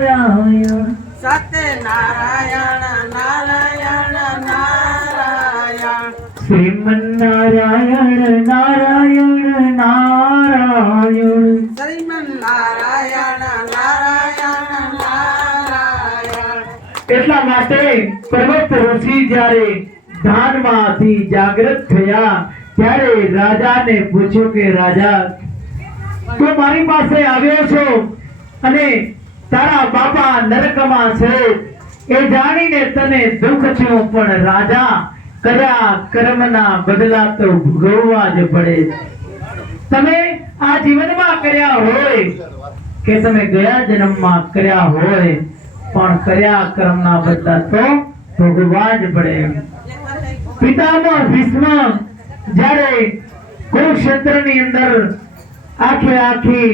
નારાયણ. સત્યનારાયણ નારાયણ નારાયણ. શ્રીમન્નારાયણ નારાયણ નારાયણ શ્રીમન નારાયણ નારાયણ નારાયણ. એટલા માટે પર્વત ઋષિ જ્યારે ધ્યાનમાંથી જાગૃત થયા ત્યારે રાજાને પૂછ્યું કે રાજા તું મારી પાસે આવ્યો છો? અને તારા બાપા નરકમાં છે. એ જાણીને તને દુઃખ થયું, પણ રાજા કયા કર્મના બદલા તો ભોગવવા જ પડે. તમે આ જીવનમાં કર્યા હોય, કે તમે ગયા જન્મમાં કર્યા હોય, પણ કર્યા કર્મના બદલા તો ભોગવવા જ પડે. પિતામહ ભીષ્મ, જ્યારે કુરુક્ષેત્રની અંદર આખે આખી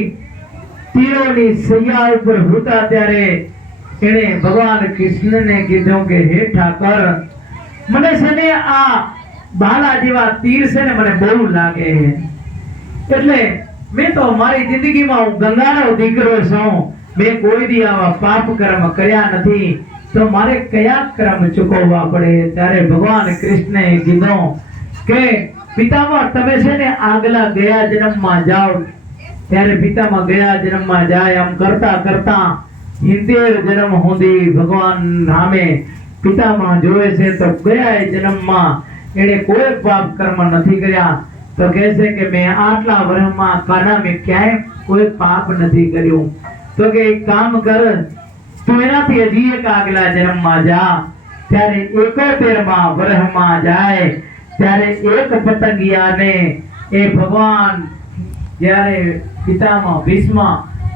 તીરોની સૈયા ઉપર હોતા ત્યારે એણે ભગવાન કૃષ્ણને કીધું કે, હે ઠાકર, મને છે ને આ બાલા જેવા તીર છે ને મને બહુ લાગે એટલે મેં તો મારી જિંદગીમાં હું ગંગાનો દીકરો છું. મેં કોઈ દી આવા પાપ કર્મ કર્યા નથી. તો મારે કયા કર્મ ચૂકવવા પડે? ત્યારે ભગવાન કૃષ્ણએ કીધું કે પિતામાં તમે છે ને આગલા ગયા જન્મમાં જાઓ. ત્યારે પિતામાં ગયા જન્મમાં જાય આમ કરતા કરતા હિન્દેર જન્મ સુધી ભગવાન નામે પિતામાં જોવે છે તો ગયા જન્મમાં એને કોઈ પાપ કર્મ નથી કર્યા. તો કહે છે કે મેં આટલા વર્ષમાં કાના મેં ક્યાંય કોઈ પાપ નથી કર્યું. તો કે એક કામ કર, તું એનાથી હજી એક આગલા જન્મમાં જા. ત્યારે એકોતેરમાં વર્ષમાં જાય. ત્યારે એક પતંગિયાને એ ભગવાન જ્યારે પિતામાં, ભીષ્મ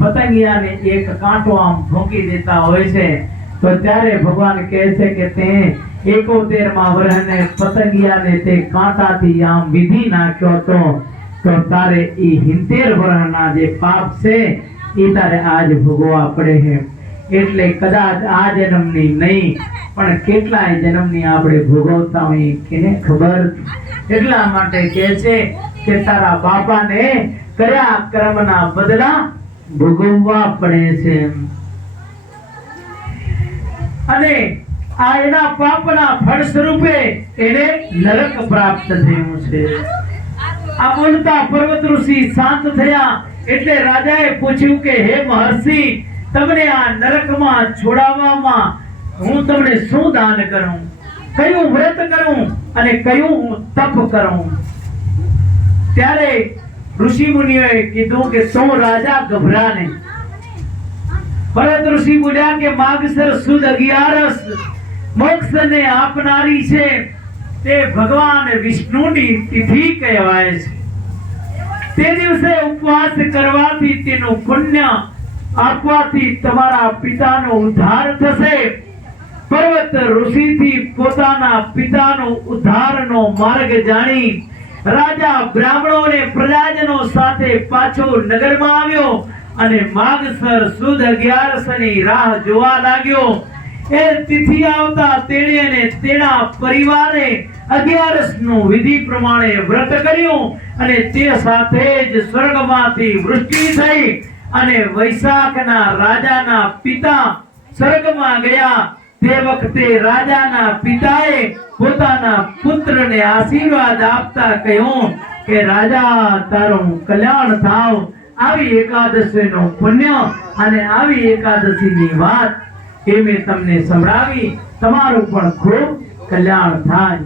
પતંગિયાને એક કાંટો આમ ભોંકી દેતા હોય છે, તો ત્યારે ભગવાન કહે છે કે તે એકોતેરમાં વર્ષને પતંગિયાને તે કાંટાથી આમ વિધિ નાખ્યો હતો. તો તારે એ હિંતેર વર્ષના જે પાપ છે એ તારે આજ ભોગવવા પડે છે. એટલે કદાચ આ જન્મની નહીં, પણ કેટલાય જન્મની આપણે ભોગવતા હોઈએ, કેને ખબર? એટલા માટે કહે છે કે તારા બાપાને કયા કર્મના બદલા ભોગવવા પડે છે. અને આ એના પાપના ફળ સ્વરૂપે એને નરક પ્રાપ્ત થયું છે. આ બોલતા પર્વત ઋષિ શાંત થયા એટલે રાજાએ પૂછ્યું કે, હે મહર્ષિ, તમને આ નરકમાં છોડાવવામાં હું તમને શું દાન કરું? કયું વ્રત કરું અને કયું હું તપ કરું? ત્યારે ઋષિ મુનિઓએ કીધું કે સો રાજા ગભરા નહીં. ભરત ઋષિ બોલ્યા કે માગસર સુદ અગિયારસ, મોક્ષને આપનારી છે. તે ભગવાન વિષ્ણુની તિથિ કહેવાય છે. તે દિવસે ઉપવાસ કરવાથી તેનું પુણ્ય આપવાથી તમારા પિતાનો ઉદ્ધાર થશે. પર્વત ઋષિથી પોતાના પિતાનો ઉદ્ધારનો માર્ગ જાણી રાજા બ્રાહ્મણો અને પ્રજાજનો સાથે પાછો નગરમાં આવ્યો અને માગસર સુદ અગિયારસની રાહ જોવા લાગ્યો. એ તિથિ આવતા તેણે અને તેના પરિવારે અગિયારસનું વિધિ પ્રમાણે વ્રત કર્યું અને તે સાથે જ સ્વર્ગમાંથી વૃષ્ટિ થઈ અને વૈશાખના રાજાના પિતા સ્વર્ગમાં ગયા. તે વખતે રાજાના પિતાએ પોતાના પુત્રને આશીર્વાદ આપતા કહ્યું કે, રાજા, તારું કલ્યાણ થાવ. આવી એકાદશીનો પુણ્ય અને આવી એકાદશીની વાત એ મેં તમને સંભળાવી. તમારું પણ ખૂબ કલ્યાણ થાય.